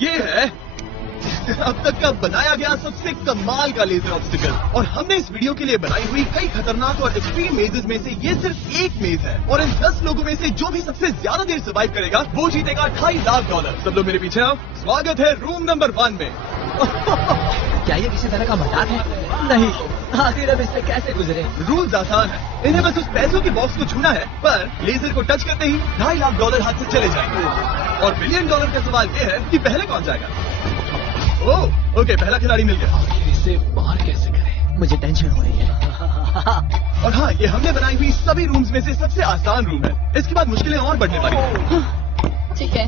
ये है अब तक का बनाया गया सबसे कमाल का लेजर ऑब्स्टिकल। और हमने इस वीडियो के लिए बनाई हुई कई खतरनाक और एक्सट्रीम मेजेस में से ये सिर्फ एक मेज है। और इन 10 लोगों में से जो भी सबसे ज्यादा देर सर्वाइव करेगा वो जीतेगा $2.5 लाख। सब लोग मेरे पीछे आओ। स्वागत है रूम नंबर 1 में। क्या ये किसी तरह का मजाक है? नहीं, आखिर अब इससे कैसे गुजरे? रूल्स आसान है, इन्हें बस उस पैसों के बॉक्स को छूना है, पर लेजर को टच करते ही $2.5 लाख हाथ से चले जाएंगे। और $1 बिलियन का सवाल ये है कि पहले कौन जाएगा। ओह ओके, पहला खिलाड़ी मिल गया। इसे बाहर कैसे करें? मुझे टेंशन हो रही है। और हाँ, ये हमने बनाई हुई सभी रूम्स में से सबसे आसान रूम है। इसके बाद मुश्किलें और बढ़ने वाली हैं। ठीक है।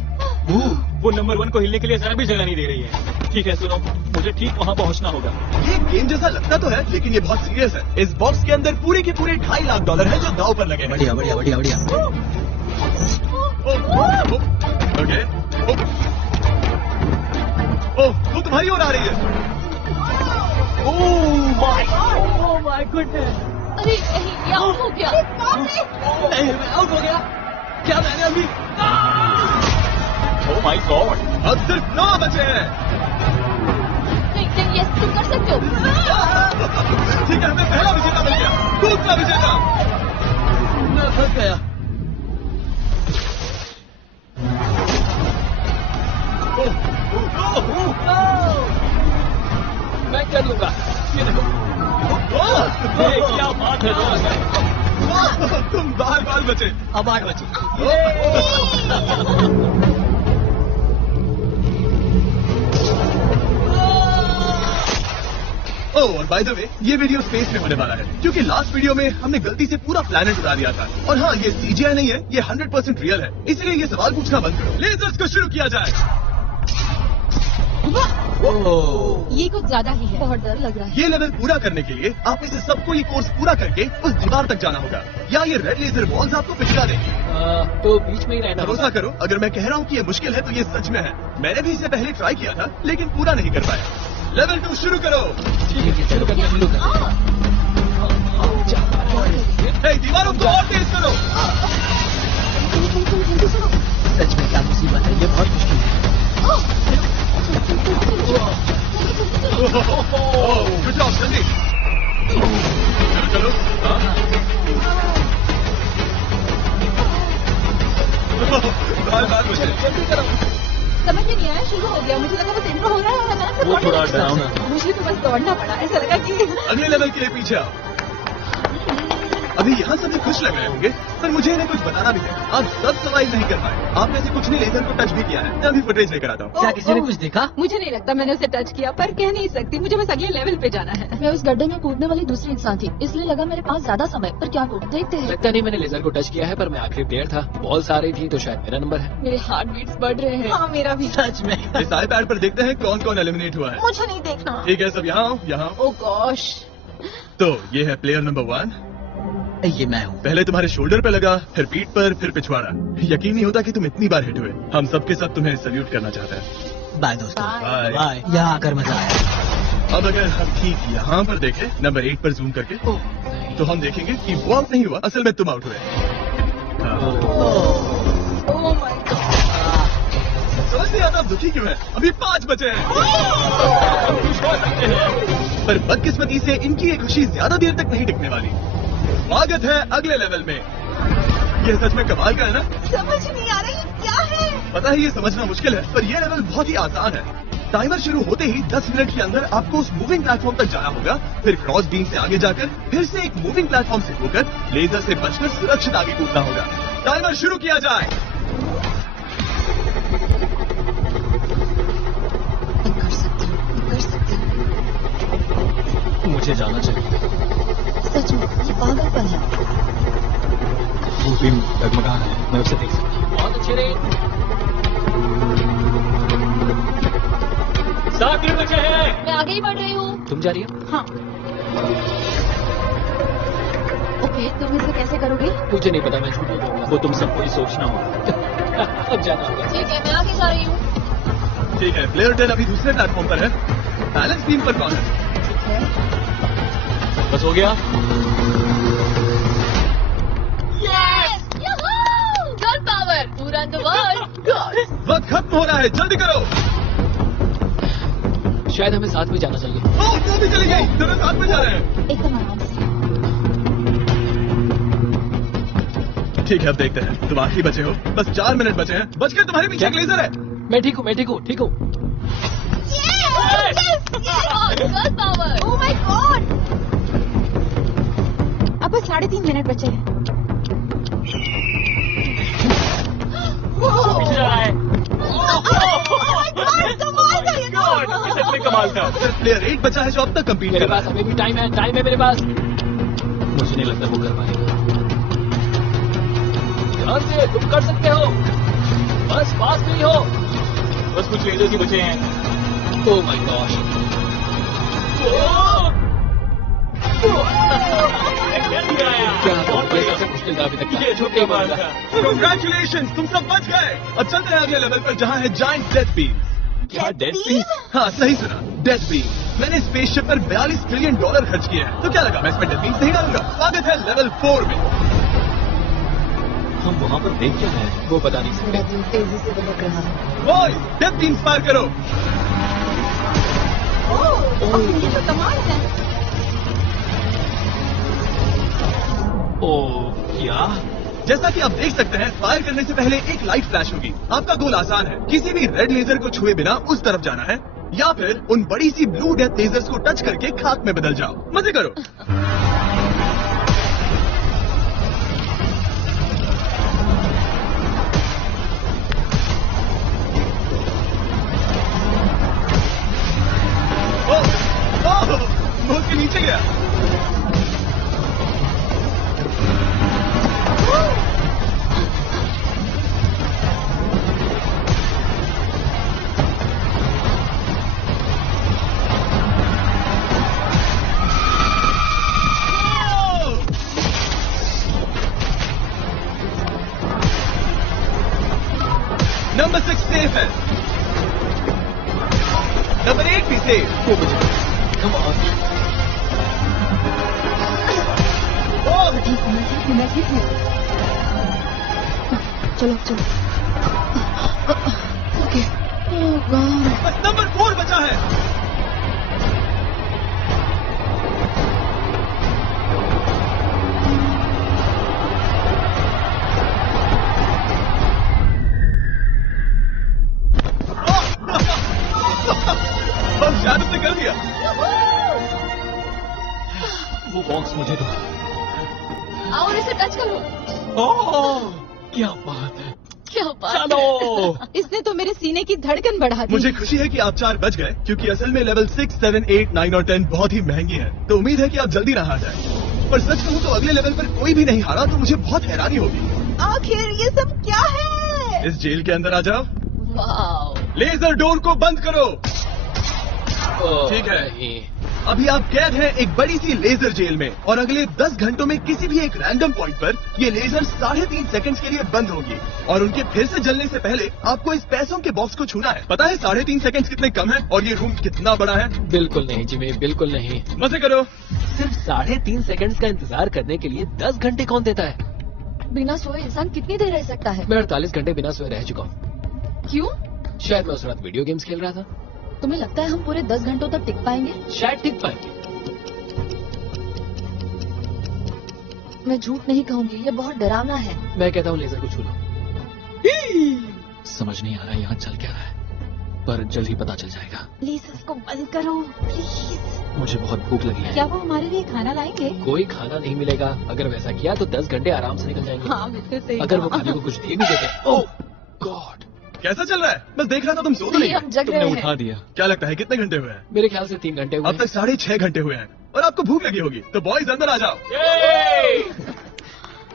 वो नंबर 1 को हिलने के लिए जरा भी जगह नहीं दे रही है। ठीक है सुनो, मुझे ठीक वहाँ पहुँचना होगा। ये गेम जैसा लगता तो है, लेकिन ये बहुत सीरियस है। इस बॉक्स के अंदर पूरे के पूरे $2.5 लाख है जो दांव पर लगे हैं। बढ़िया बढ़िया बढ़िया बढ़िया। ओके, ओह वो तुम्हारी ओर आ रही है। Oh my goodness. अरे ये आउट हो गया। नहीं, मैं आउट हो गया। क्या मैंने अभी? ओह माय गॉड, अब सिर्फ 9 बचे हैं। नहीं, यस तुम कर सकते हो। ठीक है, हमें पहला विजेता मिल गया, दूसरा विजेता। मैं फंस गया। मैं कर लूंगा। ये देखो। ये क्या बात है दोस्त? तुम बार बचे। अब 8 बचे। ओह और बाय द वे, ये वीडियो स्पेस में होने वाला है, क्योंकि लास्ट वीडियो में हमने गलती से पूरा प्लेनेट उड़ा दिया था। और हाँ, ये CGI नहीं है, ये 100% रियल है। इसलिए ये सवाल पूछना बंद करो। लेजर्स को शुरू किया जाए। ये कुछ ज्यादा ही है, बहुत डर लग रहा है। ये लेवल पूरा करने के लिए आप इसे सबको ये कोर्स पूरा करके उस दीवार तक जाना होगा, या ये रेड लेजर वॉल्स आपको पिछला देंगी। तो बीच में ही रहना भरोसा करो, अगर मैं कह रहा हूँ कि ये मुश्किल है तो ये सच में है। मैंने भी इसे पहले ट्राई किया था, लेकिन पूरा नहीं कर पाया। लेवल 2 शुरू करो। ठीक है, शुरू करना शुरू कर। हे, दीवारों को और तेज करो। सच में क्या मुसीबत है, ये बहुत मुश्किल है। गुड जॉब, जल्दी चलो। बार मुझे जल्दी करो। समझ में नहीं आया, शुरू हो गया। मुझे लगा बस इंट्रो हो रहा है और अचानक से वो दौड़ने थोड़ा लगा। डरावना। मुझे तो बस दौड़ना पड़ा, ऐसा लगा कि अगले लेवल के लिए पीछे आओ। अभी यहाँ सभी खुश लग रहे होंगे, पर मुझे इन्हें कुछ बताना भी है। आप सब सर्वाइव नहीं कर पाए। आप में से कुछ ने लेजर को टच भी किया है। मैं अभी फुटेज लेकर आता हूँ। क्या किसी ने कुछ देखा? मुझे नहीं लगता मैंने उसे टच किया, पर कह नहीं सकती। मुझे बस अगले लेवल पे जाना है। मैं उस गड्ढे में कूदने वाली दूसरी इंसान थी, इसलिए लगा मेरे पास ज्यादा समय, पर क्या करूं, देखते हैं। लगता नहीं मैंने लेजर को टच किया है, पर मैं आखिरी प्लेयर था। बॉल्स आ रही थी तो शायद मेरा नंबर है। मेरे हार्ट बीट्स बढ़ रहे हैं। हाँ, मेरा भी। सच में? इस आईपैड पर देखते हैं कौन कौन एलिमिनेट हुआ है। मुझे नहीं देखना। ठीक है, सब यहाँ आओ, यहाँ। ओह गॉश। तो ये है प्लेयर नंबर 1। ये मैं हूँ। पहले तुम्हारे शोल्डर पे लगा, फिर पीठ पर, फिर पिछवाड़ा। यकीन नहीं होता कि तुम इतनी बार हिट हुए। हम सबके सब तुम्हें सल्यूट करना चाहते हैं। बाय दोस्तों। बाय। बाय। यहाँ आकर मजा आया। अब अगर हम ठीक यहाँ पर देखें, नंबर 8 पर जूम करके, तो हम देखेंगे कि वो आउट नहीं हुआ, असल में तुम आउट हुए। Oh my God. समझ नहीं आता दुखी क्यों है। अभी 5 बचे हैं। पर बदकिस्मती से इनकी ये खुशी ज्यादा देर तक नहीं टिकने वाली। स्वागत है अगले लेवल में। यह सच में कमाल का है ना? समझ नहीं आ रही क्या है। पता है ये समझना मुश्किल है, पर यह लेवल बहुत ही आसान है। टाइमर शुरू होते ही 10 मिनट के अंदर आपको उस मूविंग प्लेटफॉर्म तक जाना होगा, फिर क्रॉस बीम से आगे जाकर फिर से एक मूविंग प्लेटफॉर्म से होकर लेजर से बचकर सुरक्षित आगे कूदना होगा। टाइमर शुरू किया जाए। कर सकती हूँ। मुझे जाना चाहिए। सच में ये पागलपन है। वो भी डगमगा रहा है, मैं उसे देख सकता हूँ। बहुत अच्छे रे। 7 दिन बचे हैं। मैं आगे ही बढ़ रही हूँ। तुम जा रही हो? हाँ। ओके, तुम इसे कैसे करोगे? मुझे नहीं पता, मैं झूठ बोल दूंगा। वो तुम सबको ही सोचना होगा। अब जाना होगा। ठीक है, मैं आगे जा रही हूँ। ठीक है, प्लेयर 10 अभी दूसरे प्लेटफॉर्म पर है। बैलेंस बीम पर कौन है? बस हो गया। Yes! Yahoo! Girl power! To run the world! God! वक्त खत्म हो रहा है, जल्दी करो। शायद हमें साथ में जाना चाहिए। ओह, वो भी चली गई। दोनों साथ में जा रहे हैं। एकदम आराम से। ठीक है, अब देखते हैं। तुम आखिरी बचे हो, बस 4 मिनट बचे हैं। बचकर तुम्हारे पीछे एक लेजर है। मैं ठीक हूँ, मैं ठीक हूँ, ठीक हूँ। Girl power. Oh my God. अब बस 3.5 मिनट बचे हैं। पीछे जा रहा है। ये सच में कमाल था। सिर्फ प्लेयर 8 बचा है जो अब तक कंपीट मेरे कर रहा पास है। अभी भी टाइम है मेरे पास। मुझे नहीं लगता वो कर पाएगा। ध्यान से, तुम कर सकते हो। बस पास नहीं हो। बस कुछ लेजर्स ही बचे हैं। Oh my gosh. क्या दिया यार? क्या बहुत ये बढ़िया। सबसे मुश्किल था अभी तक। ये छोटे कमाल था। Congratulations, तुम सब बच गए। अब चलते हैं अगले लेवल पर जहाँ है जाइंट डेथ बीम। क्या डेथ पीस? हाँ, सही सुना, डेथ बीम। मैंने स्पेसशिप पर $42 बिलियन खर्च किए हैं। तो क्या लगा, मैं इसमें डेथ बीम नहीं डालूंगा। स्वागत है लेवल 4 में। हम वहाँ पर देख क्या रहे हैं? वो पता नहीं। तेजी से बदल रहा है। बॉय, डेथ बीम फायर करो। ये तो कमाल है। ओह, क्या? जैसा कि आप देख सकते हैं, फायर करने से पहले एक लाइट फ्लैश होगी। आपका गोल आसान है, किसी भी रेड लेजर को छुए बिना उस तरफ जाना है, या फिर उन बड़ी सी ब्लू डेथ लेजर्स को टच करके खाक में बदल जाओ। मजे करो। ओह, ओह, वो उसके नीचे गया। नंबर 6 सेफ है। नंबर 8 भी सेफ। वो बचा। Come on. मैं ठीक हूँ। चलो चलो। ओके। ओह गॉड। बस नंबर 4 बचा है। हम शायद उसने कर दिया। वो बॉक्स मुझे दो। और इसे टच करो। ओह, क्या बात है। क्या बात चलो। इसने तो मेरे सीने की धड़कन बढ़ा दी। मुझे खुशी है कि आप 4 बच गए, क्योंकि असल में लेवल 6, 7, 8, 9 और 10 बहुत ही महंगी है। तो उम्मीद है कि आप जल्दी ना हार जाए। पर सच कहूँ तो अगले लेवल पर कोई भी नहीं हारा तो मुझे बहुत हैरानी होगी। आखिर ये सब क्या है? इस जेल के अंदर आ जाओ। वाओ। लेजर डोर को बंद करो। ओह, ठीक है। नहीं। अभी आप कैद हैं एक बड़ी सी लेजर जेल में, और अगले 10 घंटों में किसी भी एक रैंडम पॉइंट पर ये लेजर 3.5 सेकंड्स के लिए बंद होगी, और उनके फिर से जलने से पहले आपको इस पैसों के बॉक्स को छूना है। पता है 3.5 सेकंड्स कितने कम है और ये रूम कितना बड़ा है? बिल्कुल नहीं जिमी, बिल्कुल नहीं। मजे करो। सिर्फ 3.5 सेकंड्स का इंतजार करने के लिए 10 घंटे कौन देता है? बिना सोए इंसान कितनी देर रह सकता है? मैं 48 घंटे बिना सोए रह चुका हूँ। क्यों? शायद मैं उस रात वीडियो गेम्स खेल रहा था। तुम्हें लगता है हम पूरे 10 घंटों तक टिक पाएंगे? शायद टिक पाएंगे। मैं झूठ नहीं कहूंगी, ये बहुत डरावना है। मैं कहता हूँ लेजर को छू लो। समझ नहीं आ रहा यहाँ चल क्या रहा है, पर जल्द ही पता चल जाएगा। प्लीज इसको बंद करो प्लीज। मुझे बहुत भूख लगी है। क्या वो हमारे लिए खाना लाएंगे? कोई खाना नहीं मिलेगा। अगर वैसा किया तो 10 घंटे आराम से निकल जाएंगे। हाँ बिल्कुल सही। अगर वो खाने को कुछ दे भी देते। ओह गॉड, कैसा चल रहा है? बस देख रहा था, तुम सो तो नहीं, नहीं हम गए? जग तुमने रहे उठा हैं। दिया। क्या लगता है कितने घंटे हुए हैं? मेरे ख्याल से 3 घंटे हुए अब तक 6.5 घंटे हुए हैं, और आपको भूख लगी होगी। तो बॉयज अंदर आ जाओ,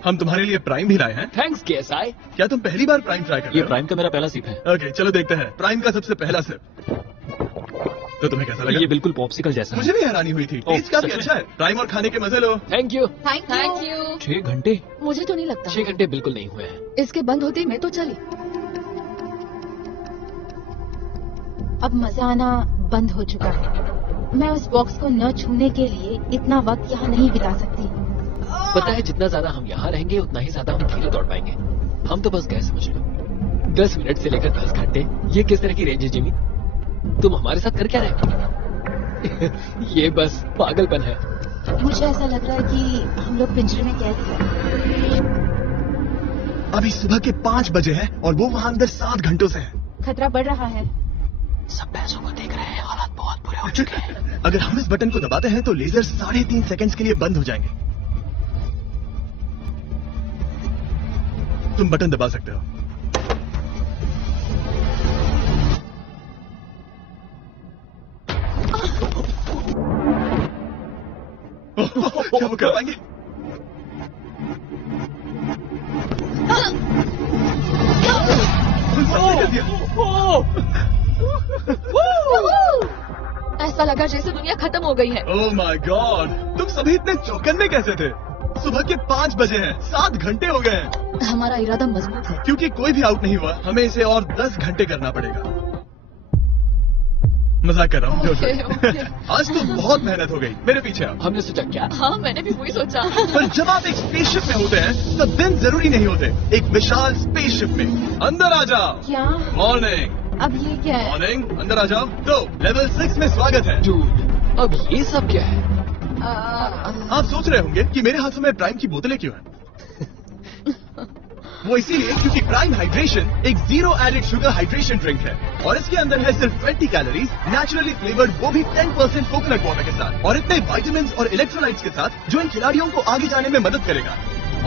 हम तुम्हारे लिए प्राइम भी लाए हैं। Thanks KSI. क्या तुम पहली बार प्राइम ट्राई कर रहे ये हो? प्राइम का मेरा पहला सिप है। ओके, चलो देखते हैं प्राइम का सबसे पहला सिप। तो तुम्हें कैसा लगा? ये बिल्कुल पॉप्सिकल जैसा मुझे भी हैरानी हुई थी। टेस्ट काफी सच में? अच्छा है। प्राइम और खाने के मजे लो। Thank you. Thank you. 6 घंटे। मुझे तो नहीं लगता। 6 घंटे बिल्कुल नहीं हुए हैं। इसके बंद होते ही मैं तो चली। अब मजा आना बंद हो चुका है। मैं उस बॉक्स को न छूने के लिए इतना वक्त यहाँ नहीं बिता सकती। पता है जितना ज्यादा हम यहाँ रहेंगे उतना ही ज्यादा हम धीरे दौड़ पाएंगे। हम तो बस गए, समझ लो। 10 मिनट से लेकर 10 घंटे, ये किस तरह की रेंज है जिमी? तुम हमारे साथ कर क्या रहे हो? ये बस पागलपन है। मुझे ऐसा लग रहा है कि हम लोग पिंजरे में कैद हैं। अभी सुबह के 5 बजे हैं और वो वहाँ अंदर 7 घंटों से है। खतरा बढ़ रहा है। सब पैसों को देख रहे हैं, हालात बहुत बुरे हो चुके हैं। अगर हम इस बटन को दबाते हैं तो लेजर 3.5 सेकंड्स के लिए बंद हो जाएंगे। तुम बटन दबा सकते हो। क्या वो कर पाएंगे? सबने कर दिया। ऐसा लगा जैसे दुनिया खत्म हो गई है। ओह माय गॉड, तुम सभी इतने चौकन्ने कैसे थे? सुबह के 5 बजे हैं, 7 घंटे हो गए हैं। हमारा इरादा मजबूत है। क्योंकि कोई भी आउट नहीं हुआ, हमें इसे और 10 घंटे करना पड़ेगा। मजाक कर रहा हूँ। Okay, okay. आज तो बहुत मेहनत हो गई। मेरे पीछे आओ। हमने सोचा क्या? हाँ, मैंने भी वही सोचा। पर जब आप एक स्पेसशिप में होते हैं तो दिन जरूरी नहीं होते। एक विशाल स्पेसशिप में अंदर आ जाओ। क्या? मॉर्निंग। अब ये क्या है? मॉर्निंग, अंदर आ जाओ। तो लेवल 6 में स्वागत है। डूड, अब ये सब क्या है? आप सोच रहे होंगे कि मेरे हाथों में प्राइम की बोतलें क्यों हैं? वो इसीलिए क्योंकि प्राइम हाइड्रेशन एक 0 एडेड शुगर हाइड्रेशन ड्रिंक है और इसके अंदर है सिर्फ 20 कैलोरीज, नेचुरली फ्लेवर्ड, वो भी 10% कोकोनट वाटर के साथ, और इतने विटामिन्स और इलेक्ट्रोलाइट्स के साथ जो इन खिलाड़ियों को आगे जाने में मदद करेगा।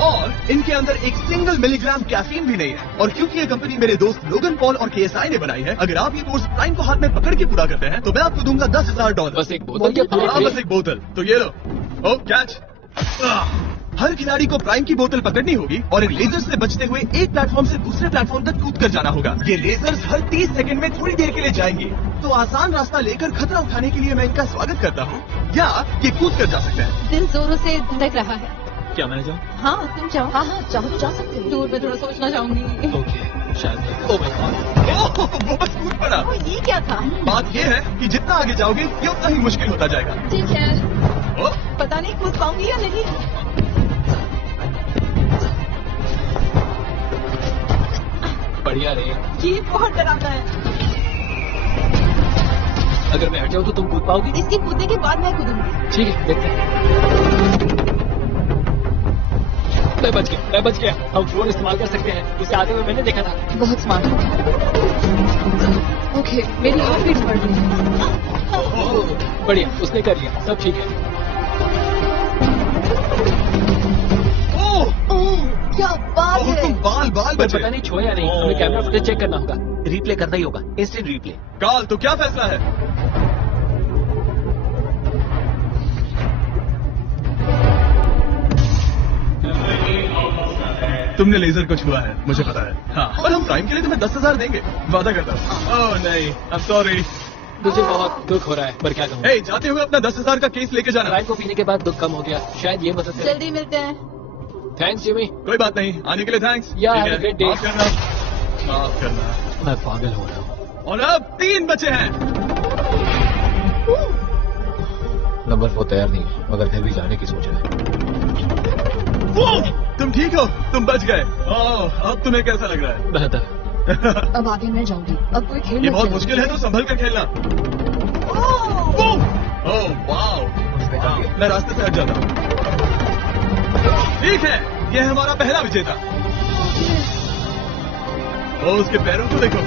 और इनके अंदर एक सिंगल मिलीग्राम कैफीन भी नहीं है। और क्योंकि ये कंपनी मेरे दोस्त लोगन पॉल और KSI ने बनाई है, अगर आप ये कोर्स प्राइम को हाथ में पकड़ के पूरा करते हैं तो मैं आपको दूंगा $10,000। बस एक बोतल के पूरे हाँ, बस एक बोतल। तो ये लो। ओ कैच। हर खिलाड़ी को प्राइम की बोतल पकड़नी होगी और इन लेजर से बचते हुए एक प्लेटफॉर्म से दूसरे प्लेटफॉर्म तक कूद कर जाना होगा। ये लेजर्स हर 30 सेकंड में थोड़ी देर के लिए जाएंगे। तो आसान रास्ता लेकर खतरा उठाने के लिए मैं इनका स्वागत करता हूँ, या ये कूद कर जा सकते हैं। दिल जोरों से धड़क रहा है। क्या मैं जाऊँ? हाँ, तुम जाओ। हाँ हाँ, चाहो तो जा सकते हो। दूर में थोड़ा सोचना चाहूंगी। ओके, शायद। Oh my God. ओह, वो बस कूद पड़ा। ओ, ये क्या था? बात ये है कि जितना आगे जाओगे ये उतना ही मुश्किल होता जाएगा। ठीक है, ओ, पता नहीं कूद पाऊंगी या नहीं। बढ़िया रे। ये बहुत डरावना है। अगर मैं हट जाऊँ तो तुम कूद पाओगी? इसके कूदने के बाद मैं कूदूंगी। ठीक है, देखते हैं। मैं बच गया। हम ड्रोन इस्तेमाल कर सकते हैं, इसे आते हुए मैंने देखा था। बहुत स्मार्ट हो। ओके, मेरी हार्ट बीट बढ़ रही है। ओह, बढ़िया, उसने कर लिया, सब ठीक है। ओह, ओह, क्या बात ओह, है। तुम बाल पर बचे। पता नहीं छोया नहीं, हमें कैमरा फुटेज चेक करना होगा। रिप्ले करना ही होगा, इंस्टेंट रिप्ले। काल, तो क्या फैसला है? तुमने लेजर को छुआ है, मुझे पता है। हाँ, पर हम प्राइम के लिए तुम्हें 10,000 देंगे, वादा करता हूँ। ओह नहीं, I'm sorry। मुझे बहुत दुख हो रहा है, पर क्या कहूँ। हे, जाते हुए अपना 10,000 का केस लेके जाना। राइट को पीने के बाद दुख कम हो गया, शायद ये मदद करे। जल्दी मिलते हैं। Thanks Jimmy. कोई बात नहीं, आने के लिए थैंक्स। Yeah, ठीक have a है, great day। माफ करना, माफ करना। मैं पागल हो रहा हूँ। और अब 3 बचे हैं। नंबर 4 तैयार नहीं है, मगर फिर भी जाने की सोच है। तुम ठीक हो? तुम बच गए। ओह, अब तुम्हें कैसा लग रहा है? बेहतर। अब आगे मैं जाऊंगी। अब कोई खेल ये मत बहुत खेलो। मुश्किल है, तो संभल कर खेलना। ओह वाओ, मैं रास्ते से हट जाता हूँ। ठीक है, ये है हमारा पहला विजेता। ओ, उसके पैरों को देखो।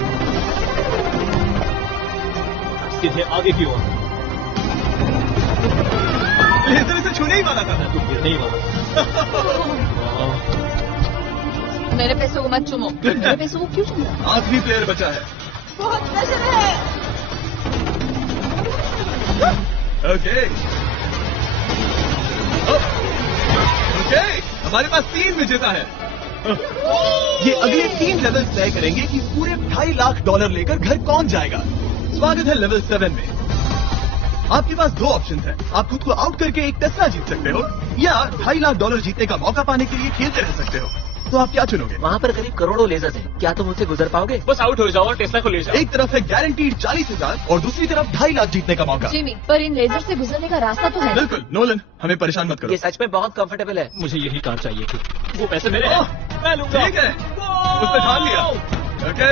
सीधे आगे की ओर। लेजर इसे छूने ही वाला था। तुम गिरने ही वाला। मेरे पैसों को मत चुमो। मेरे पैसों को क्यों चुम रहा है? आखिरी प्लेयर बचा है। बहुत प्रेशर है। ओके ओके, हमारे पास 3 विजेता है। ये अगले 3 लेवल तय करेंगे कि पूरे $2.5 लाख लेकर घर कौन जाएगा। स्वागत है लेवल 7 में। आपके पास 2 ऑप्शन हैं। आप खुद को आउट करके एक टेस्ला जीत सकते हो, या $2.5 लाख जीतने का मौका पाने के लिए खेलते रह सकते हो। तो आप क्या चुनोगे? वहाँ पर करीब करोड़ों लेजर्स हैं, क्या तुम उनसे गुजर पाओगे? बस आउट हो जाओ और टेस्ला को ले जाओ। एक तरफ है गारंटीड 40,000 और दूसरी तरफ $2.5 लाख जीतने का मौका। जिमी, पर इन लेजर से गुजरने का रास्ता तो है। बिल्कुल नोलन, हमें परेशान मत करो। ये सच में बहुत कंफर्टेबल है। मुझे यही कार चाहिए थी। वो पैसे मेरे हैं। ओह, मैं लूंगा। ठीक है, उसने ठान लिया। Okay,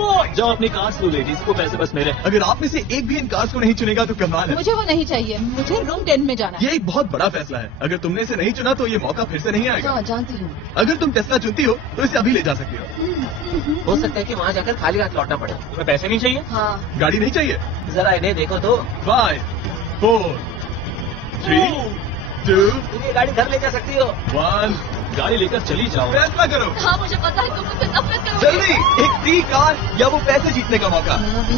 boy. जाओ अपनी कार्स लो लेडीज, वो पैसे बस मेरे। अगर आप में से एक भी इन कार्स को नहीं चुनेगा तो कमाल है। मुझे वो नहीं चाहिए, मुझे रूम 10 में जाना है। ये एक बहुत बड़ा फैसला है। अगर तुमने इसे नहीं चुना तो ये मौका फिर से नहीं आएगा। हाँ जानती हूँ। अगर तुम टेस्ला चुनती हो तो इसे अभी ले जा सकती हो। हो सकता है कि वहाँ जाकर खाली हाथ लौटना पड़े। तुम्हें पैसे नहीं चाहिए? हाँ गाड़ी नहीं चाहिए? जरा इन्हें देखो तो। 5, 4, 3, 2, तुम ये गाड़ी घर ले जा सकती हो। 1। गाड़ी लेकर चली जाओ। फैसला करो हाँ मुझे पता है तुम मुझसे नफरत करोगे। जल्दी, एक टी कार या वो पैसे जीतने का मौका। मैं अभी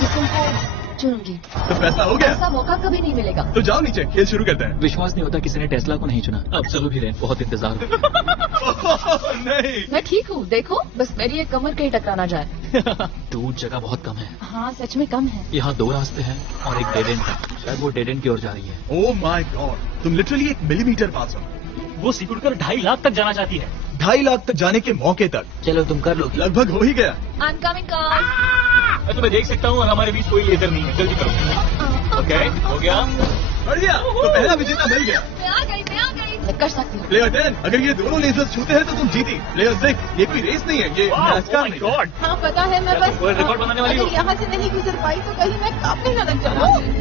किस्म को चुनूंगी। तो फैसला हो गया ऐसा मौका कभी नहीं मिलेगा। तो जाओ नीचे, खेल शुरू करते हैं। विश्वास नहीं होता किसी ने टेस्ला को नहीं चुना। अब चलो भी रहे, बहुत इंतजार। नहीं, मैं ठीक हूँ, देखो बस मेरी एक कमर कहीं टकरा ना जाए। दूर जगह बहुत कम है। हाँ सच में कम है। यहाँ 2 रास्ते हैं और एक डेड एंड है। शायद वो डेड एंड की ओर जा रही है। ओह माय गॉड, तुम लिटरली 1 मिलीमीटर पास हो। वो सिकुड़ कर 2.5 लाख तक जाना चाहती है। 2.5 लाख तक जाने के मौके तक चलो तुम कर लोगी। लगभग हो ही गया। Incoming car. मैं तुम्हें देख सकता हूँ और हमारे बीच कोई लेजर नहीं है। जल्दी करो। ओके, हो गया। बढ़िया, तो पहला विजेता मिल गया। मैं आ गई। मैं कर सकती हूँ। प्लेयर 10, अगर ये दोनों लेजर्स छूते हैं तो तुम जीती। प्लेयर 6, ये कोई रेस नहीं है, ये NASCAR नहीं है। गॉड, हाँ पता है, मैं बस कोई रिकॉर्ड बनाने वाली हो? अगर यहाँ से नहीं गुजर पाई तो कहीं मैं काफी लड़क जाऊंगी।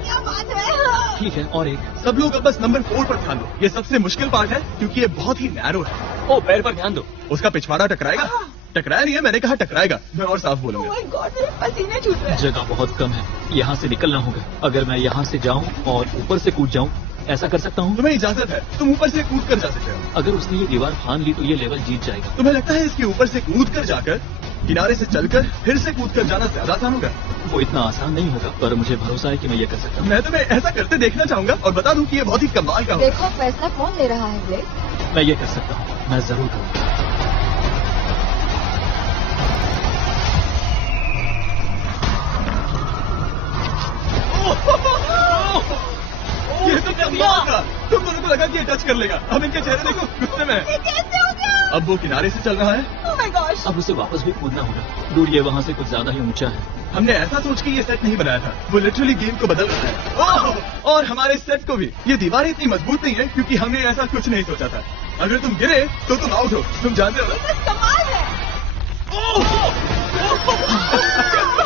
क्या बात है। ठीक है। और एक। सब लोग अब बस नंबर 4 पर ध्यान दो। ये सबसे मुश्किल पार्ट है क्योंकि ये बहुत ही नैरो है। ओ, पैर पर ध्यान दो। उसका पिछवाड़ा टकराएगा। टकराया नहीं है, मैंने कहा टकराएगा। मैं और साफ बोलूंगा। Oh my God, मेरे पसीने छूट रहे हैं। जगह बहुत कम है, यहाँ से निकलना होगा। अगर मैं यहाँ से जाऊँ और ऊपर से कूद जाऊँ, ऐसा कर सकता हूँ? तुम्हें इजाजत है, तुम ऊपर से कूद कर जा सकते हो। अगर उसने ये दीवार फान ली तो ये लेवल जीत जाएगा। तुम्हें लगता है इसके ऊपर से कूद कर जाकर किनारे से चलकर फिर से कूद कर जाना ज्यादा आसान होगा? वो इतना आसान नहीं होगा, पर मुझे भरोसा है कि मैं ये कर सकता हूँ। मैं तुम्हें ऐसा करते देखना चाहूंगा और बता दूं कि ये बहुत ही कमाल का होगा। देखो फैसला कौन ले रहा है ब्लेक? मैं ये कर सकता हूँ, मैं जरूर करूँगा। ये तो कमाल था। तुम दोनों को लगा कि ये टच कर लेगा। अब इनके चेहरे देखो, गुस्से में है। कैसे हो गया? अब वो किनारे से चल रहा है। Oh my gosh! अब उसे वापस भी कूदना होगा। दूर ये वहाँ से कुछ ज्यादा ही ऊंचा है। हमने ऐसा सोच के ये सेट नहीं बनाया था। वो लिटरली गेम को बदल रहा है। ओह! और हमारे सेट को भी। ये दीवारें इतनी मजबूत नहीं है क्योंकि हमने ऐसा कुछ नहीं सोचा था। अगर तुम गिरे तो तुम आउट हो। तुम जानते हो ना? बस कमाल है।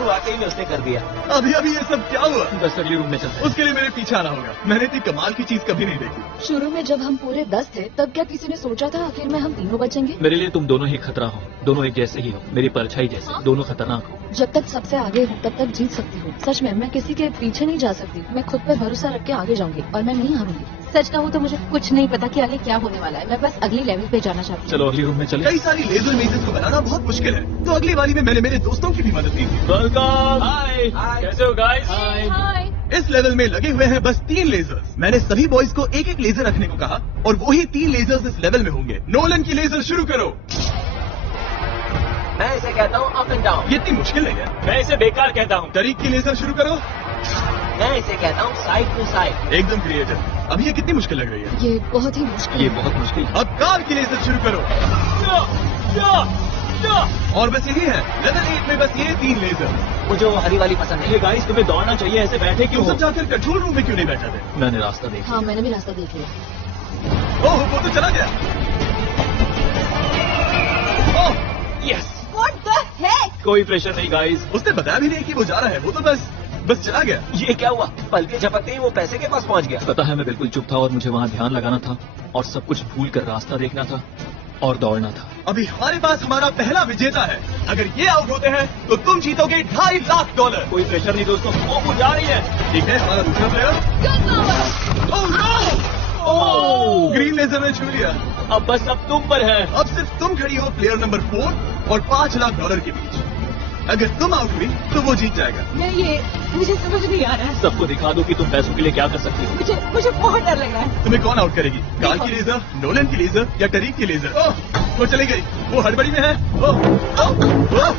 वाकई में उसने कर दिया। अभी अभी ये सब क्या हुआ? बस अगले रूम में चलते हैं। उसके लिए मेरे पीछे आना होगा। मैंने इतनी कमाल की चीज कभी नहीं देखी। शुरू में जब हम पूरे 10 थे तब क्या किसी ने सोचा था आखिर में हम तीनों बचेंगे? मेरे लिए तुम दोनों ही खतरा हो, दोनों एक जैसे ही हो, मेरी परछाई जैसे, हाँ? दोनों खतरनाक हो। जब तक सबसे आगे हूँ तब तक जीत सकती हूँ। सच में मैं किसी के पीछे नहीं जा सकती। मैं खुद पर भरोसा रख के आगे जाऊंगी और मैं नहीं हारूंगी। सच कहूँ तो मुझे कुछ नहीं पता कि आगे क्या होने वाला है। मैं बस अगली लेवल पे जाना चाहती हूँ। चलो अगले रूम में चले। कई सारी लेजर मेजेस को बनाना बहुत मुश्किल है, तो अगली बारी में मैंने मेरे दोस्तों की भी मदद ली थी। वेलकम। हाय, हाय। कैसे हो गाइस? हाय। इस लेवल में लगे हुए हैं बस 3 लेजर्स। मैंने सभी बॉयज को एक एक लेजर रखने को कहा और वही 3 लेजर्स इस लेवल में होंगे। नोलन की लेजर शुरू करो। मैं इसे कहता हूँ अप एंड डाउन। ये इतनी मुश्किल नहीं है। मैं इसे बेकार कहता हूँ। तरीक की लेजर शुरू करो। मैं इसे कहता हूँ साइड टू साइड। एकदम क्रिएटिव। अब ये कितनी मुश्किल लग रही है। ये बहुत ही मुश्किल ये है। बहुत मुश्किल है। अब कार की लेजर शुरू करो। और बस यही है, लेवल 8 में बस ये 3 लेजर। मुझे वो हरी वाली पसंद ये नहीं। गाइस, तुम्हें दौड़ना चाहिए, ऐसे बैठे क्यों तुम हो? सब जाकर कंट्रोल रूम में क्यों नहीं बैठा थे? मैंने रास्ता देखा। हाँ मैंने भी रास्ता देख लिया। ओह, वो तो चला गया। ओह, यस। What the heck? कोई प्रेशर नहीं गाइस। उसने बताया भी नहीं कि वो जा रहा है। वो तो बस चला गया। ये क्या हुआ? पलके झपकते ही वो पैसे के पास पहुँच गया। पता है मैं बिल्कुल चुप था और मुझे वहाँ ध्यान लगाना था और सब कुछ भूल कर रास्ता देखना था और दौड़ना था। अभी हमारे पास हमारा पहला विजेता है। अगर ये आउट होते हैं तो तुम जीतोगे $2.5 लाख। कोई प्रेशर नहीं दोस्तों, वो जा रही है। ठीक है, हमारा दूसरा player. Oh no! Oh! Green laser ने छू लिया। अब बस अब तुम पर है। अब सिर्फ तुम खड़ी हो प्लेयर नंबर 4 और $5 लाख के बीच। अगर तुम आउट हुई तो वो जीत जाएगा। मुझे समझ नहीं आ रहा है। सबको दिखा दो कि तुम पैसों के लिए क्या कर सकती हो। मुझे बहुत डर लग रहा है। तुम्हें कौन आउट करेगी? कार की लेजर, नोलन की लेजर या टरीक की लेजर? ओह, वो चली गई। वो हड़बड़ी में है। Oh, oh, oh.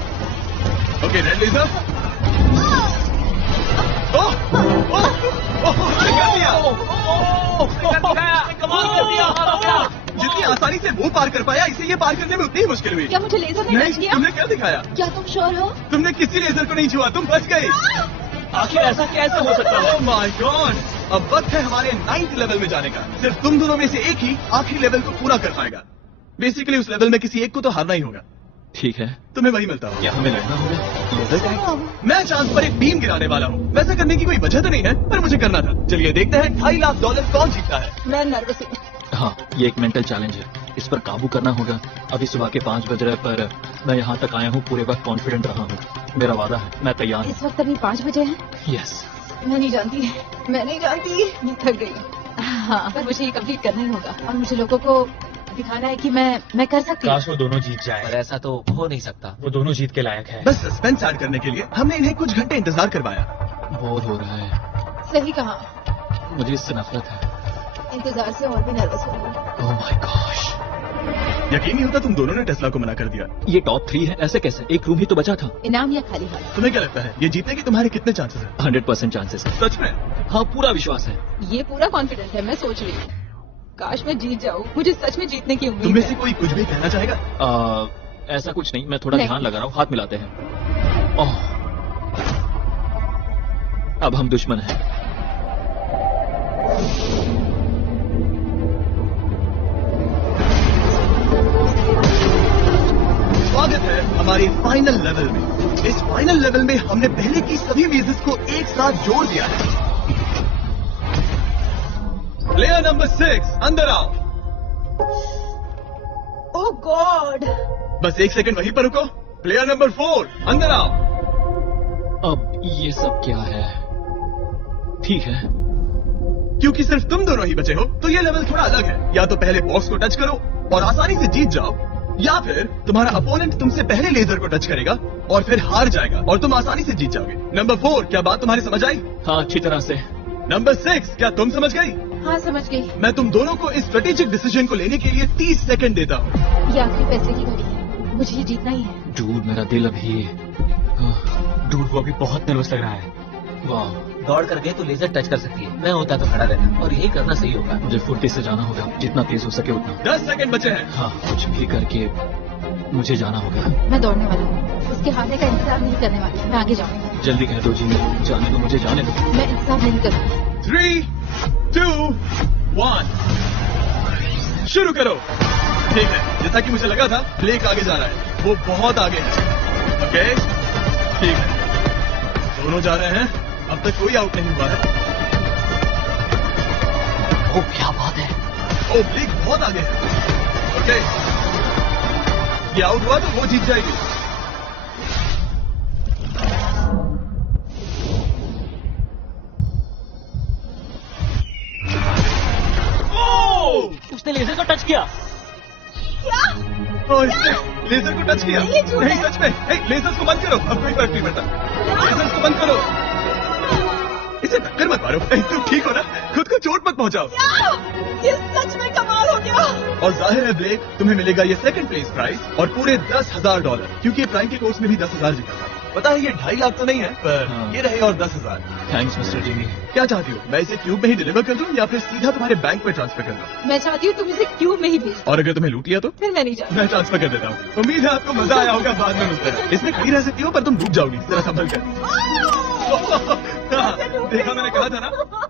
Okay, red laser. Oh, oh, oh, निकाल दिया। कमाल कर दिया। जितनी आसानी से वो पार कर पाया, इसे ये पार करने में उतनी ही मुश्किल हुई। क्या मुझे लेजर ने टच नहीं, किया? तुमने क्या दिखाया? क्या तुम श्योर हो? तुमने किसी लेजर को नहीं छुआ, तुम बच गई। आखिर ऐसा कैसे हो सकता है? Oh my God! अब वक्त है हमारे 9th लेवल में जाने का। सिर्फ तुम दोनों में से एक ही आखिरी लेवल को पूरा कर पाएगा। बेसिकली उस लेवल में किसी एक को तो हारना ही होगा। ठीक है, तुम्हें वही मिलता होगा। क्या हमें लड़ना होगा? Laser tag? मैं चांद पर एक बीम गिराने वाला हूँ। वैसा करने की कोई वजह तो नहीं है, पर मुझे करना था। चलिए देखते हैं $2.5 लाख कौन जीतता है। मैं नर्वस हूँ। हाँ, ये एक मेंटल चैलेंज है, इस पर काबू करना होगा। अभी सुबह के 5 बज रहे, पर मैं यहाँ तक आया हूँ पूरे वक्त कॉन्फिडेंट रहा हूँ। मेरा वादा है, मैं तैयार हूँ। इस वक्त अभी 5 बजे हैं। यस। मैं नहीं जानती, मैं थक गई। हाँ, पर मुझे ये कंप्लीट करना ही होगा और मुझे लोगों को दिखाना है कि मैं कर सकती हूँ। काश वो दोनों जीत जाए, पर ऐसा तो हो नहीं सकता। वो दोनों जीत के लायक है। बस सस्पेंस ऐड करने के लिए हमने इन्हें कुछ घंटे इंतजार करवाया। बोर हो रहा है, सही कहा, मुझे इससे नफरत है। इंतजार से और भी नर्वस हो गई। ओह माय गॉश, यकीन नहीं होता तुम दोनों ने टेस्ला को मना कर दिया। ये टॉप 3 है, ऐसे कैसे? एक रूम ही तो बचा था। इनाम या खाली हाथ? तुम्हें क्या लगता है ये जीतने के तुम्हारे कितने चांसेस हैं? 100% चांसेस है। सच में? हाँ, पूरा विश्वास है। ये पूरा कॉन्फिडेंट है। मैं सोच रही हूँ काश मैं जीत जाऊँ। मुझे सच में जीतने की तुम उम्मीद में है। से कोई कुछ भी कहना चाहेगा? ऐसा कुछ नहीं, मैं थोड़ा नहीं। ध्यान लगा रहा हूँ। हाथ मिलाते हैं। ओह, अब हम दुश्मन हैं। स्वागत है हमारे फाइनल लेवल में। इस फाइनल लेवल में हमने पहले की सभी मेजेस को एक साथ जोड़ दिया है। प्लेयर नंबर 6 अंदर आओ। ओह गॉड, बस 1 सेकंड वहीं पर रुको। प्लेयर नंबर 4 अंदर आओ। अब ये सब क्या है? ठीक है, क्योंकि सिर्फ तुम दोनों ही बचे हो तो ये लेवल थोड़ा अलग है। या तो पहले बॉक्स को टच करो और आसानी से जीत जाओ, या फिर तुम्हारा अपोनेंट तुमसे पहले लेजर को टच करेगा और फिर हार जाएगा और तुम आसानी से जीत जाओगे। नंबर 4, क्या बात तुम्हारी समझ आई? हाँ, अच्छी तरह से। नंबर 6, क्या तुम समझ गई? हाँ समझ गई। मैं तुम दोनों को इस स्ट्रेटेजिक डिसीजन को लेने के लिए 30 सेकंड देता हूँ। ये आखिरी पैसे की घड़ी है, मुझे ये जीतना ही है। डूड, मेरा दिल अभी डूड, वो अभी बहुत नर्वस लग रहा है। वाह, दौड़ कर गए तो लेजर टच कर सकती है। मैं होता तो खड़ा रहता और यही करना सही होगा। मुझे फुर्ती से जाना होगा, जितना तेज हो सके उतना। 10 सेकंड बचे हैं। हाँ, कुछ भी करके मुझे जाना होगा। मैं दौड़ने वाला हूँ, उसके हारने का इंतजार नहीं करने वाली। मैं आगे जाऊंगी। जल्दी कह दो जी, जाने दो, मुझे जाने दो। मैं इंतजार नहीं करूंगी। 3, 2, 1 शुरू करो। ठीक है, जैसा कि मुझे लगा था, ब्लेक आगे जा रहा है। वो बहुत आगे है। ओके, ठीक है, दोनों जा रहे हैं। अब तक कोई आउट नहीं हुआ है। ओ क्या बात है। ओ, ब्लेक बहुत आगे है। ओके, ये आउट हुआ तो वो जीत जाएगी। ओह! उसने लेजर को टच किया। और इसने लेजर को टच किया। नहीं, ये झूठ नहीं, है। सच में। लेजर्स को बंद करो, अब कोई फर्क नहीं पड़ता। लेजर्स को बंद करो। इसे टक्कर मत मारो। तुम ठीक हो ना? खुद को चोट मत पहुंचाओ। ये सच में कमाल हो गया। और जाहिर है ब्लेक, तुम्हें मिलेगा ये सेकंड प्लेस प्राइज और पूरे $10,000, क्योंकि प्राइम के कोर्स में भी 10,000 जीता था। पता है ये 2.5 लाख तो नहीं है, पर हाँ। ये रहे और 10,000। Thanks mister Jimmy. क्या चाहती हो, मैं इसे क्यूब में ही डिलीवर कर दूं या फिर सीधा तुम्हारे बैंक में ट्रांसफर कर दूं? मैं चाहती हूँ तुम इसे क्यूब में ही भेज दो। और अगर तुम्हें लूट लिया तो? फिर मैं नहीं चाहती। मैं ट्रांसफर कर देता हूँ। उम्मीद है आपको मजा आया होगा। बाद में मिलते हैं। इसमें खड़ी रह सकती हो पर तुम डूब जाओगी, जरा संभल कर। देखा, मैंने कहा था ना।